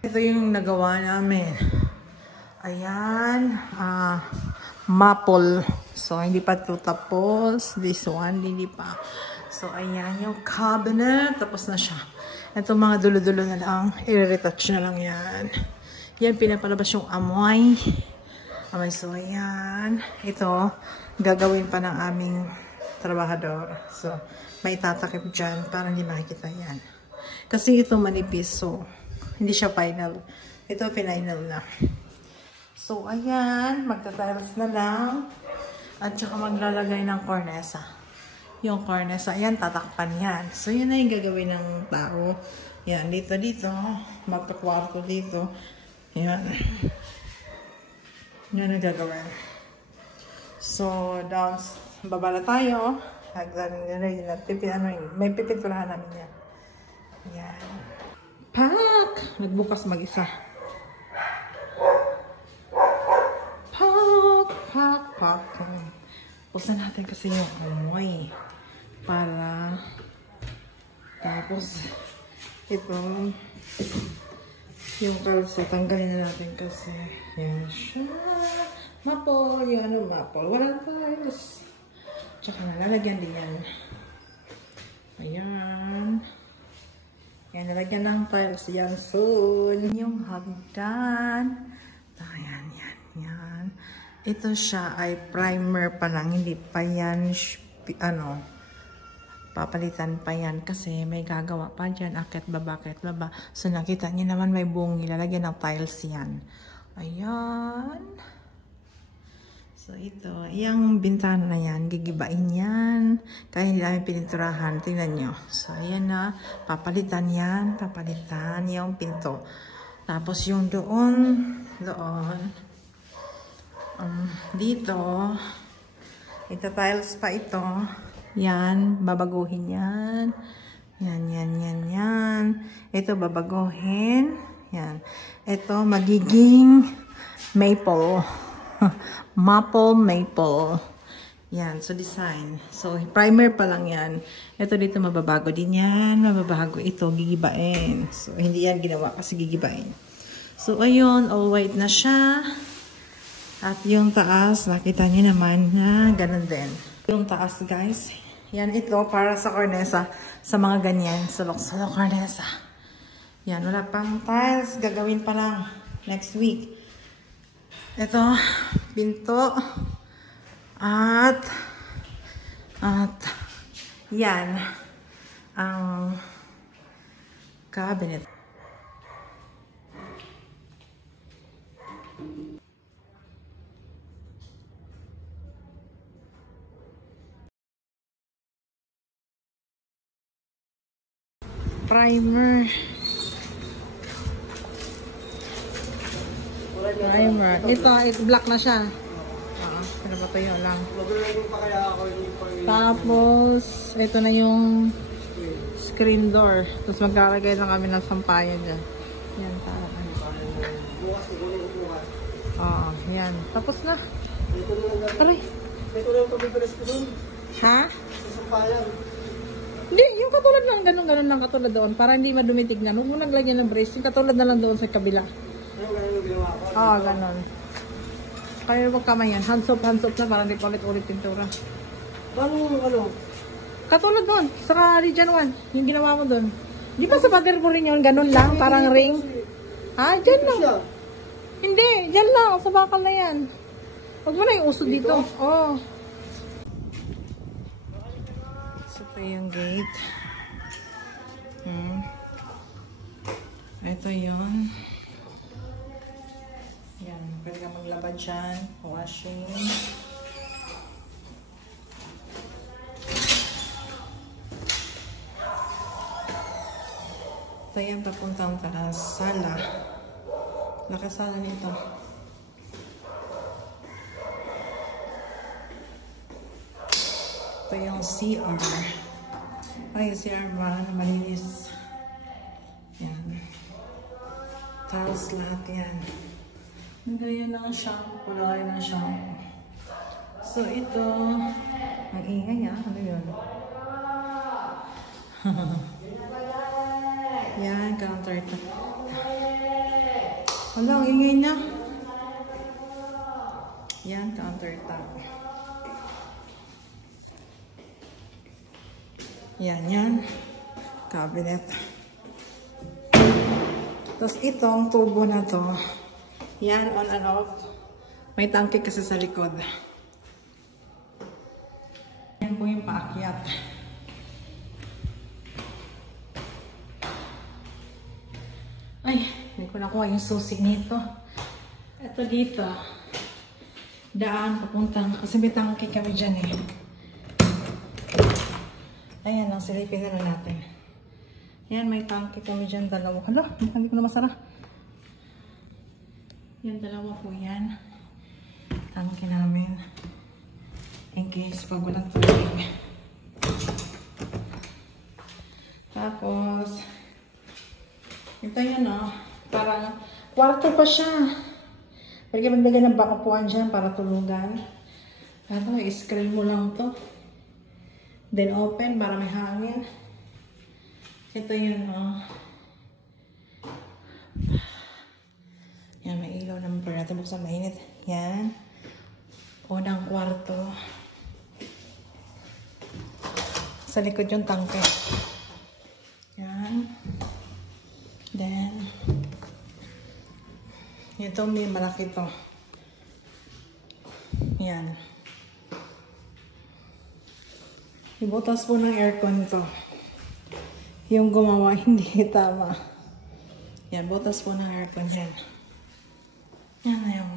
Ito yung nagawa namin. Ayan. Maple. So, hindi pa ito tapos. This one, hindi pa. So, ayan yung cabinet. Tapos na siya. Ito mga dulo-dulo na lang. I-retouch na lang yan. Yan, pinapalabas yung amoy. So, ayan. Ito, gagawin pa ng aming trabahador. So, may tatakip dyan para hindi makikita yan. Kasi ito manipis. So, hindi siya final. Ito, final na. So, ayan. Magtatiles na lang. At saka maglalagay ng cornesa. Yung cornesa, ayan, tatakpan yan. So, yun na yung gagawin ng tao. Yan, dito. Magkakwarto dito. Yan. Yan ang gagawin. So, baba na tayo. May pipinturahan namin yan. Yan. Pak! Nagbukas mag-isa. Pak. Pusan natin kasi yung amoy. Para tapos ito yung kalsa tanggalin na natin kasi yan siya. Maple. Yung maple. Walang tiles. Tsaka nalalagyan din yan. Ayan. Yan, nalagyan ng tiles yan soon. Yung hagdan. Ayan. Ito siya ay primer pa lang. Hindi pa yan, papalitan pa yan. Kasi may gagawa pa dyan. Akit baba. So, nakita niyo naman may bungi. Lalagyan ng tiles yan. Ayan. So, ito. Yung bintana na yan, gigibain yan. Kaya hindi namin pininturahan. Tingnan nyo. So, ayan na. Papalitan yan. Papalitan yung pinto. Tapos, yung doon. Dito. Ito, tiles pa ito. Yan. Babaguhin yan. Yan. Ito, babaguhin. Yan. Ito, magiging maple. Maple. Yan. So, design. So, primer pa lang yan. Ito dito, mababago din yan. Mababago ito, gigibain. So, hindi yan ginawa kasi gigibain. So, ayun. All white na siya. At yung taas, nakita niyo naman na ganun din. Yung taas, guys. Yan, ito para sa cornesa. Sa mga ganyan. Sulok-sulok cornesa. Yan, wala pang tiles. Gagawin pa lang next week. Ito, pinto. At yan. Ang cabinet. Primer. Ito, black na siya. Pinapatuyo lang. Tapos, ito na yung screen door. Tapos maglalagay lang kami ng sampayan dyan. Yan, parang. Yan. Tapos na. Aray. Ito na yung pabibilis ko dun. Ha? Sa sampayan. Hindi, yung katulad lang, ganun lang katulad doon. Para hindi madumi tignan. Huwag mo naglagyan ng brace. Yung katulad na lang doon sa kabila. Ganun yung ginawa ko. Ganun. Kaya huwag kamay yan. Hands off na para hindi ulit pintura. Paano, Katulad doon. Sa Region 1. Yung ginawa mo doon. Di ba sa motherboard rin yun? Ganun lang. Parang ring. Dyan lang. Hindi. Dyan lang. Sa bakal na yan. Huwag mo na yung uso dito. Ito yung gate. Ito yun. Yan. Pwede ka maglaba dyan. Washing. Ito yan papuntang sala. Nakasala nito. Ito yung CR. Ay, CR ba? Malinis. Yan. Tiles lahat yan. Nagayon lang ang shampoo. Wala kayo ng shampoo. So, ito. Ang ingay Ano yun? Yan, countertop. Wala, ang ingay niya. Yan, countertop. Yan. Cabinet. Tapos itong tubo na to. Yan, on and off. May tangke kasi sa likod. Yan po yung paakyat. Ay, hindi ko nakuha yung susi nito. Ito dito. Daan, papuntang. Kasi may tangke kami dyan eh. Ayan lang, silipin na natin. Yan, may tangke kami dyan, dalawa. Hala, hindi ko na masara. Yan, dalawa po yan. Tangke namin. In case pag walang tubig. Tapos, ito yun parang kwarto pa siya. Pwede ka maglagay ng bakapuan dyan para tulugan. Ito, i-screen mo lang to. Then open para may hangin. Ito yun Yan, may ilaw naman para natin buksan mainit. Yan. Unang kwarto. Sa likod yung tangke. Yan. Then, ito may malaki to. Yan. Ibutas po ng aircon to. Yung gumawa, hindi tama. Yan, butas po ng aircon yan. Yan na yung